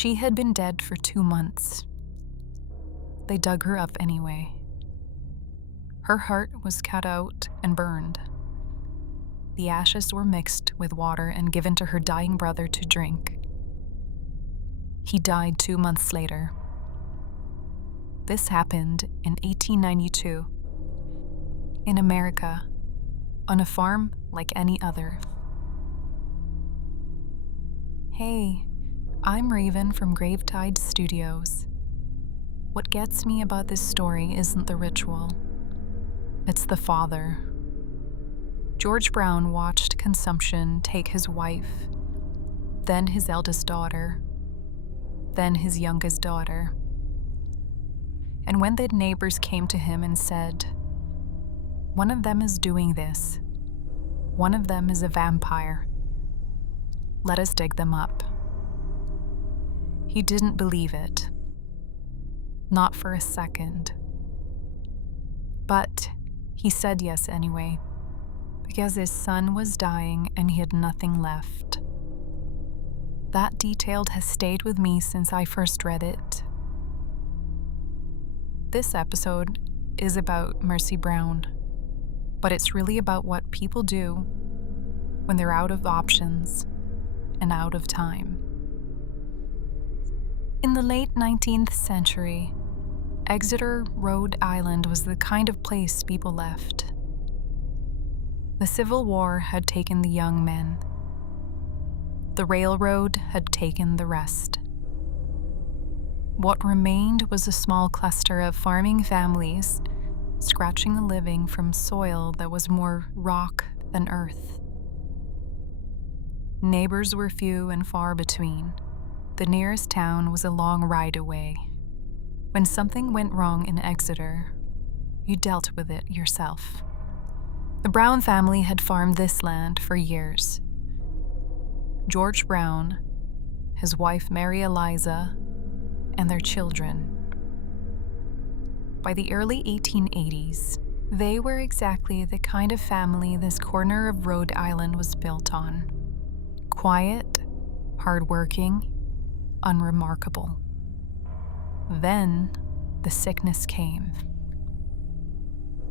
She had been dead for 2 months. They dug her up anyway. Her heart was cut out and burned. The ashes were mixed with water and given to her dying brother to drink. He died 2 months later. This happened in 1892, in America, on a farm like any other. Hey, I'm Raven from Gravetide Studios. What gets me about this story isn't the ritual. It's the father. George Brown watched consumption take his wife, then his eldest daughter, then his youngest daughter. And when the neighbors came to him and said, "One of them is doing this. One of them is a vampire. Let us dig them up," he didn't believe it. Not for a second. But he said yes anyway, because his son was dying and he had nothing left. That detail has stayed with me since I first read it. This episode is about Mercy Brown, but it's really about what people do when they're out of options and out of time. In the late 19th century, Exeter, Rhode Island was the kind of place people left. The Civil War had taken the young men. The railroad had taken the rest. What remained was a small cluster of farming families scratching a living from soil that was more rock than earth. Neighbors were few and far between. The nearest town was a long ride away. When something went wrong in Exeter, you dealt with it yourself. The Brown family had farmed this land for years. George Brown, his wife Mary Eliza, and their children. By the early 1880s, they were exactly the kind of family this corner of Rhode Island was built on. Quiet, hardworking, unremarkable. Then the sickness came.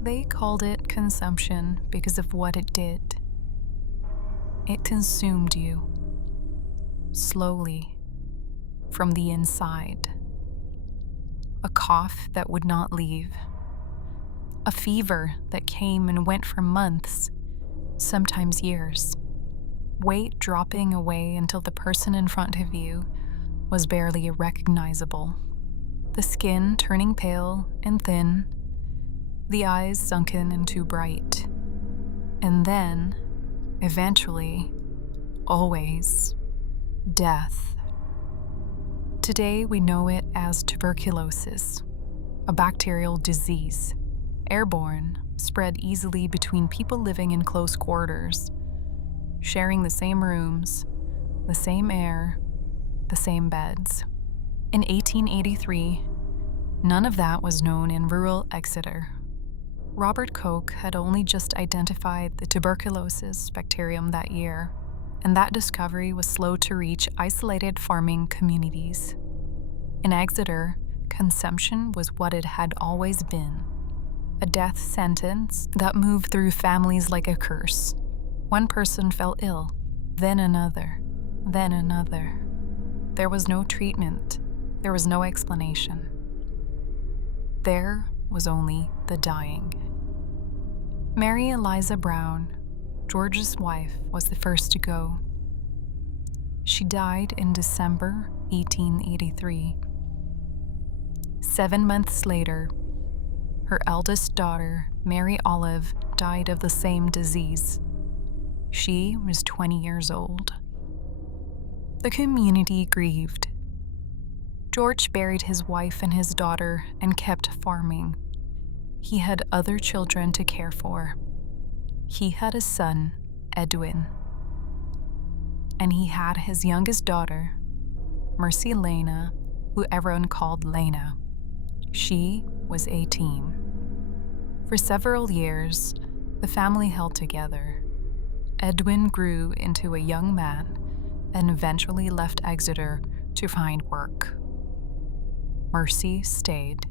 They called it consumption because of what it did. It consumed you, slowly, from the inside. A cough that would not leave. A fever that came and went for months, sometimes years. Weight dropping away until the person in front of you was barely recognizable. The skin turning pale and thin, the eyes sunken and too bright. And then, eventually, always, death. Today we know it as tuberculosis, a bacterial disease, airborne, spread easily between people living in close quarters, sharing the same rooms, the same air, the same beds. In 1883, none of that was known in rural Exeter. Robert Koch had only just identified the tuberculosis bacterium that year, and that discovery was slow to reach isolated farming communities. In Exeter, consumption was what it had always been, a death sentence that moved through families like a curse. One person fell ill, then another, then another. There was no treatment. There was no explanation. There was only the dying. Mary Eliza Brown, George's wife, was the first to go. She died in December 1883. 7 months later, her eldest daughter, Mary Olive, died of the same disease. She was 20 years old. The community grieved. George buried his wife and his daughter and kept farming. He had other children to care for. He had a son, Edwin. And he had his youngest daughter, Mercy Lena, who everyone called Lena. She was 18. For several years, the family held together. Edwin grew into a young man and eventually left Exeter to find work. Mercy stayed.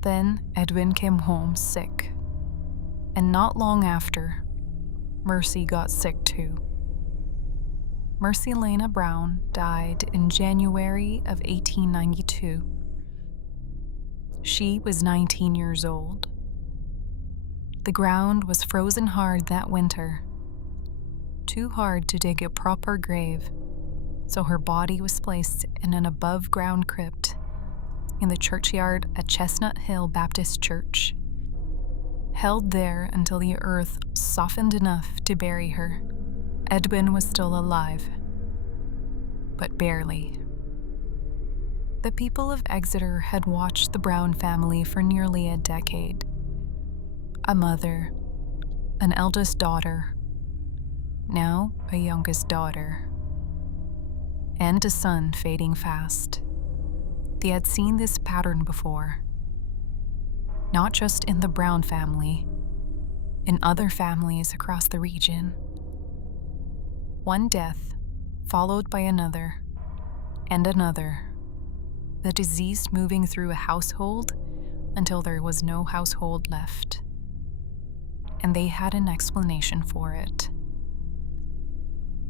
Then Edwin came home sick. And not long after, Mercy got sick too. Mercy Lena Brown died in January of 1892. She was 19 years old. The ground was frozen hard that winter, too hard to dig a proper grave, so her body was placed in an above-ground crypt in the churchyard at Chestnut Hill Baptist Church, held there until the earth softened enough to bury her. Edwin was still alive, but barely. The people of Exeter had watched the Brown family for nearly a decade. A mother, an eldest daughter, now a youngest daughter, and a son fading fast. They had seen this pattern before, not just in the Brown family, in other families across the region. One death, followed by another, and another. The disease moving through a household until there was no household left. And they had an explanation for it.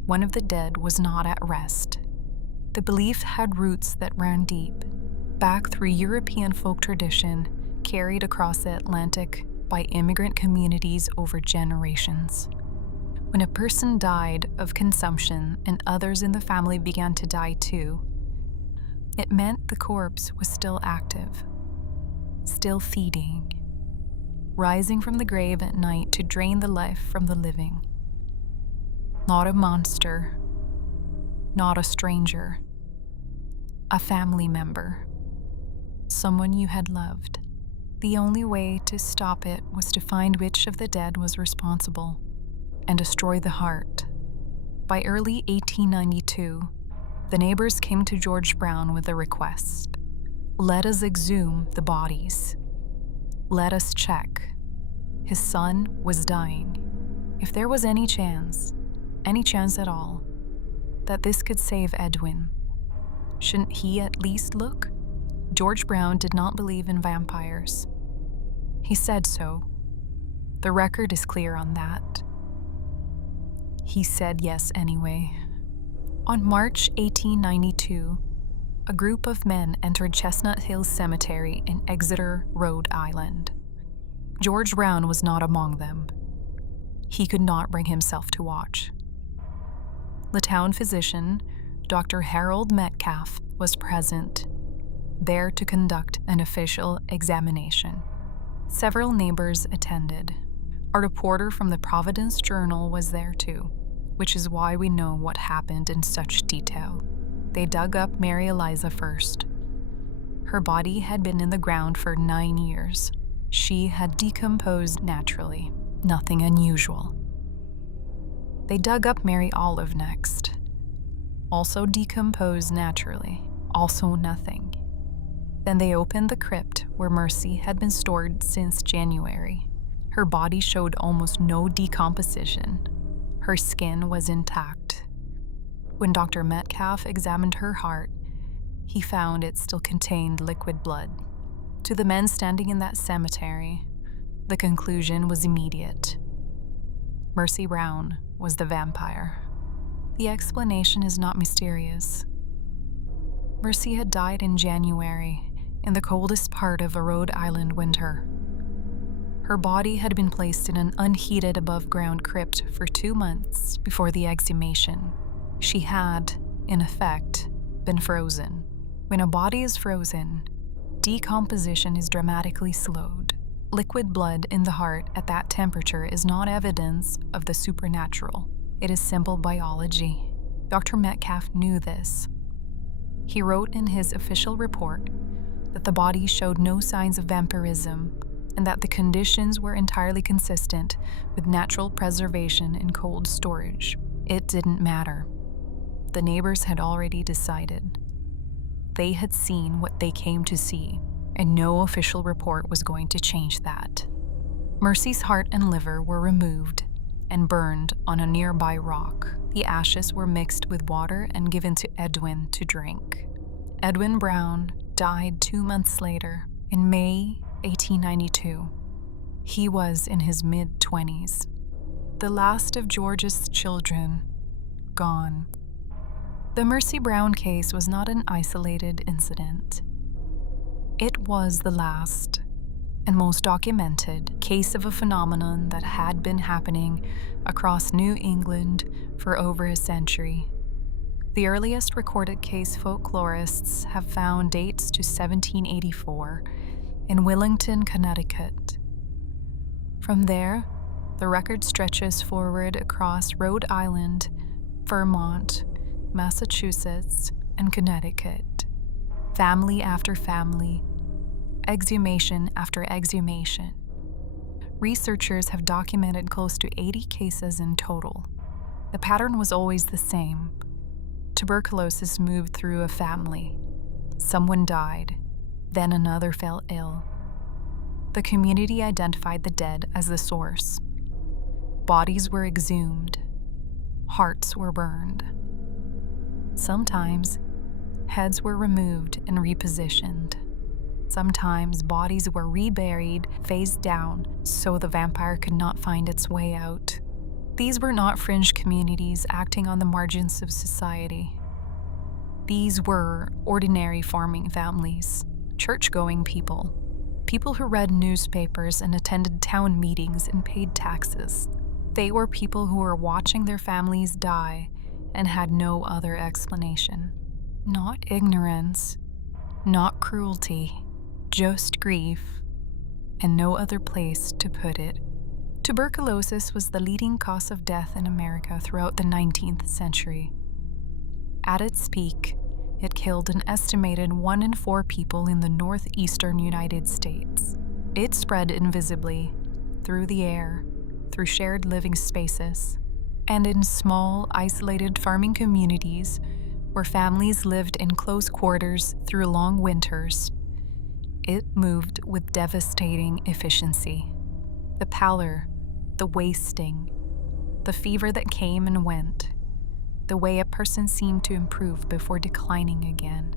One of the dead was not at rest. The belief had roots that ran deep, back through European folk tradition, carried across the Atlantic by immigrant communities over generations. When a person died of consumption and others in the family began to die too, it meant the corpse was still active, still feeding, rising from the grave at night to drain the life from the living. Not a monster, not a stranger, a family member, someone you had loved. The only way to stop it was to find which of the dead was responsible and destroy the heart. By early 1892, the neighbors came to George Brown with a request. Let us exhume the bodies. Let us check. His son was dying. If there was any chance at all, that this could save Edwin, shouldn't he at least look? George Brown did not believe in vampires. He said so. The record is clear on that. He said yes anyway. On March 1892, a group of men entered Chestnut Hill Cemetery in Exeter, Rhode Island. George Brown was not among them. He could not bring himself to watch. The town physician, Dr. Harold Metcalf, was present, there to conduct an official examination. Several neighbors attended. A reporter from the Providence Journal was there too, which is why we know what happened in such detail. They dug up Mary Eliza first. Her body had been in the ground for 9 years. She had decomposed naturally, nothing unusual. They dug up Mary Olive next, also decomposed naturally, also nothing. Then they opened the crypt where Mercy had been stored since January. Her body showed almost no decomposition. Her skin was intact. When Dr. Metcalf examined her heart, he found it still contained liquid blood. To the men standing in that cemetery, the conclusion was immediate. Mercy Brown was the vampire. The explanation is not mysterious. Mercy had died in January, in the coldest part of a Rhode Island winter. Her body had been placed in an unheated above-ground crypt for 2 months before the exhumation. She had, in effect, been frozen. When a body is frozen, decomposition is dramatically slowed. Liquid blood in the heart at that temperature is not evidence of the supernatural. It is simple biology. Dr. Metcalf knew this. He wrote in his official report that the body showed no signs of vampirism and that the conditions were entirely consistent with natural preservation in cold storage. It didn't matter. The neighbors had already decided. They had seen what they came to see, and no official report was going to change that. Mercy's heart and liver were removed and burned on a nearby rock. The ashes were mixed with water and given to Edwin to drink. Edwin Brown died 2 months later, in May 1892. He was in his mid-20s. The last of George's children, gone. The Mercy Brown case was not an isolated incident. It was the last and most documented case of a phenomenon that had been happening across New England for over a century. The earliest recorded case folklorists have found dates to 1784 in Willington, Connecticut. From there, the record stretches forward across Rhode Island, Vermont, Massachusetts, and Connecticut. Family after family, exhumation after exhumation. Researchers have documented close to 80 cases in total. The pattern was always the same. Tuberculosis moved through a family. Someone died, then another fell ill. The community identified the dead as the source. Bodies were exhumed. Hearts were burned. Sometimes, heads were removed and repositioned. Sometimes bodies were reburied face down so the vampire could not find its way out. These were not fringe communities acting on the margins of society. These were ordinary farming families, church-going people, people who read newspapers and attended town meetings and paid taxes. They were people who were watching their families die and had no other explanation. Not ignorance, not cruelty, just grief, and no other place to put it. Tuberculosis was the leading cause of death in America throughout the 19th century. At its peak, it killed an estimated 1 in 4 people in the northeastern United States. It spread invisibly, through the air, through shared living spaces, and in small, isolated farming communities where families lived in close quarters through long winters. It moved with devastating efficiency. The pallor, the wasting, the fever that came and went, the way a person seemed to improve before declining again.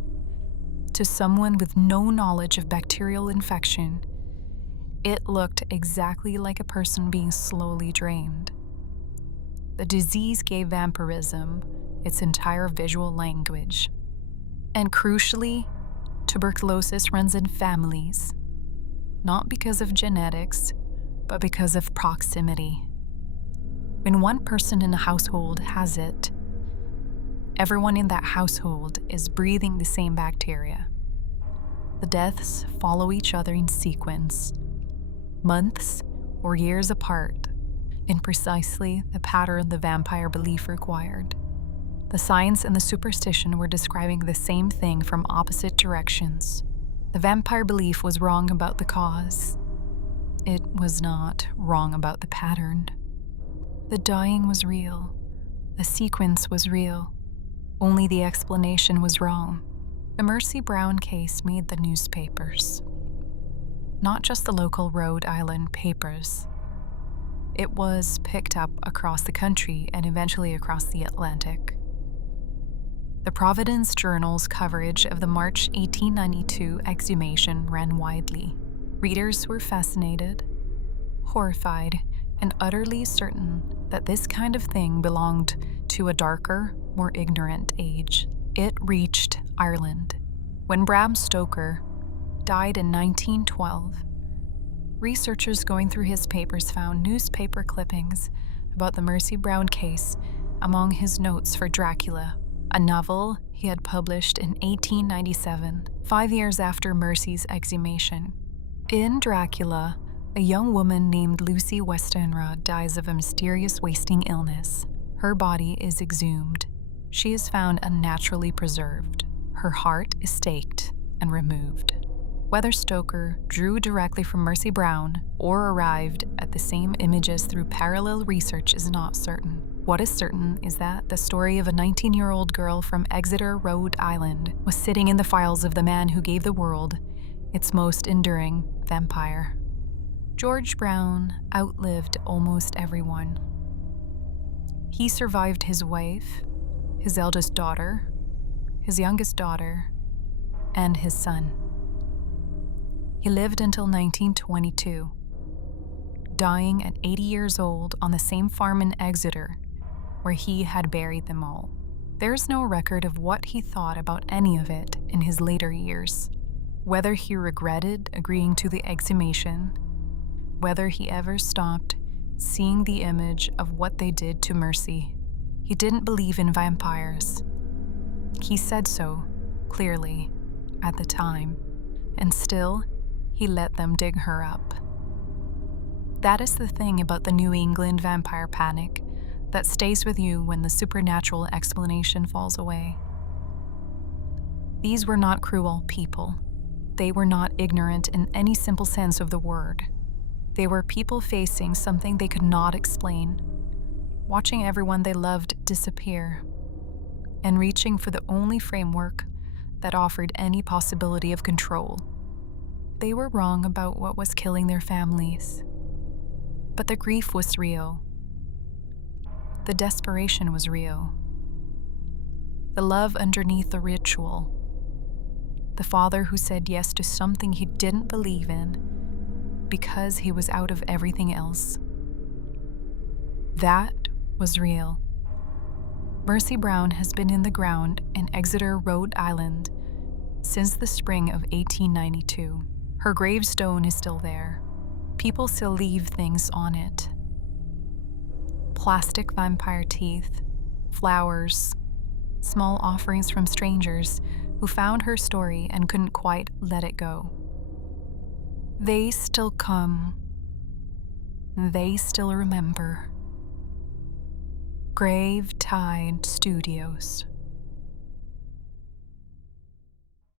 To someone with no knowledge of bacterial infection, it looked exactly like a person being slowly drained. The disease gave vampirism its entire visual language. And crucially, tuberculosis runs in families, not because of genetics, but because of proximity. When one person in a household has it, everyone in that household is breathing the same bacteria. The deaths follow each other in sequence, months or years apart, in precisely the pattern the vampire belief required. The science and the superstition were describing the same thing from opposite directions. The vampire belief was wrong about the cause. It was not wrong about the pattern. The dying was real. The sequence was real. Only the explanation was wrong. The Mercy Brown case made the newspapers. Not just the local Rhode Island papers. It was picked up across the country and eventually across the Atlantic. The Providence Journal's coverage of the March 1892 exhumation ran widely. Readers were fascinated, horrified, and utterly certain that this kind of thing belonged to a darker, more ignorant age. It reached Ireland. When Bram Stoker died in 1912, researchers going through his papers found newspaper clippings about the Mercy Brown case among his notes for Dracula, a novel he had published in 1897, 5 years after Mercy's exhumation. In Dracula, a young woman named Lucy Westenra dies of a mysterious wasting illness. Her body is exhumed. She is found unnaturally preserved. Her heart is staked and removed. Whether Stoker drew directly from Mercy Brown or arrived at the same images through parallel research is not certain. What is certain is that the story of a 19-year-old girl from Exeter, Rhode Island, was sitting in the files of the man who gave the world its most enduring vampire. George Brown outlived almost everyone. He survived his wife, his eldest daughter, his youngest daughter, and his son. He lived until 1922, dying at 80 years old on the same farm in Exeter where he had buried them all. There's no record of what he thought about any of it in his later years, whether he regretted agreeing to the exhumation, whether he ever stopped seeing the image of what they did to Mercy. He didn't believe in vampires. He said so, clearly, at the time, and still, he let them dig her up. That is the thing about the New England vampire panic that stays with you when the supernatural explanation falls away. These were not cruel people. They were not ignorant in any simple sense of the word. They were people facing something they could not explain, watching everyone they loved disappear, and reaching for the only framework that offered any possibility of control. They were wrong about what was killing their families, but the grief was real. The desperation was real. The love underneath the ritual. The father who said yes to something he didn't believe in because he was out of everything else. That was real. Mercy Brown has been in the ground in Exeter, Rhode Island, since the spring of 1892. Her gravestone is still there. People still leave things on it. Plastic vampire teeth, flowers, small offerings from strangers who found her story and couldn't quite let it go. They still come. They still remember. Grave Tide Studios.